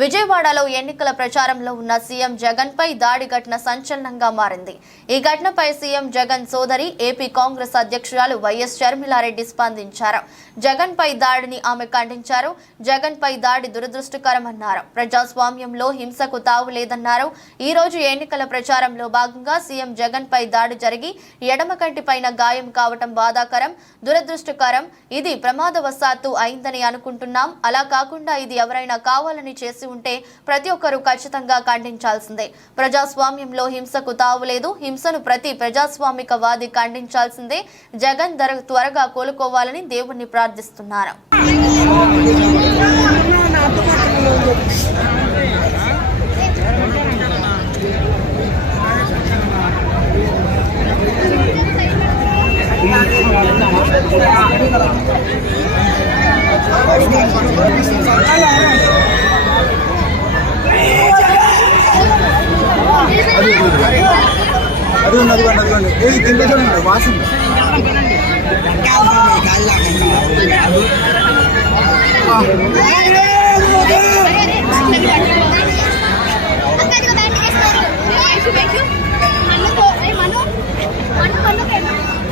విజయవాడలో ఎన్నికల ప్రచారంలో ఉన్న సీఎం జగన్ పై దాడి ఘటన సంచలనంగా మారింది. ఈ ఘటనపై సీఎం జగన్ సోదరి ఏపీ కాంగ్రెస్ అధ్యక్షురాలు వైఎస్ షర్మిలారెడ్డి స్పందించారు. జగన్ పై దాడిని ఆమె ఖండించారు. జగన్ పై దాడి దురదృష్టకరమన్నారు. ప్రజాస్వామ్యంలో హింసకు తావు లేదన్నారు. ఈ రోజు ఎన్నికల ప్రచారంలో భాగంగా సీఎం జగన్ పై దాడి జరిగి ఎడమ కంటి పైన గాయం కావటం బాధాకరం, దురదృష్టకరం. ఇది ప్రమాదవశాత్తు అయిందని అనుకుంటున్నాం. అలా కాకుండా ఇది ఎవరైనా కావాలని చేసి ఉంటే ప్రతి ఒక్కరూ ఖచ్చితంగా ఖండించాల్సిందే. ప్రజాస్వామ్యంలో హింసకు తావులేదు. హింసను ప్రతి ప్రజాస్వామికవాది ఖండించాల్సిందే. జగన్ త్వరగా కోలుకోవాలని దేవుణ్ణి ప్రార్థిస్తున్నారు. వాసన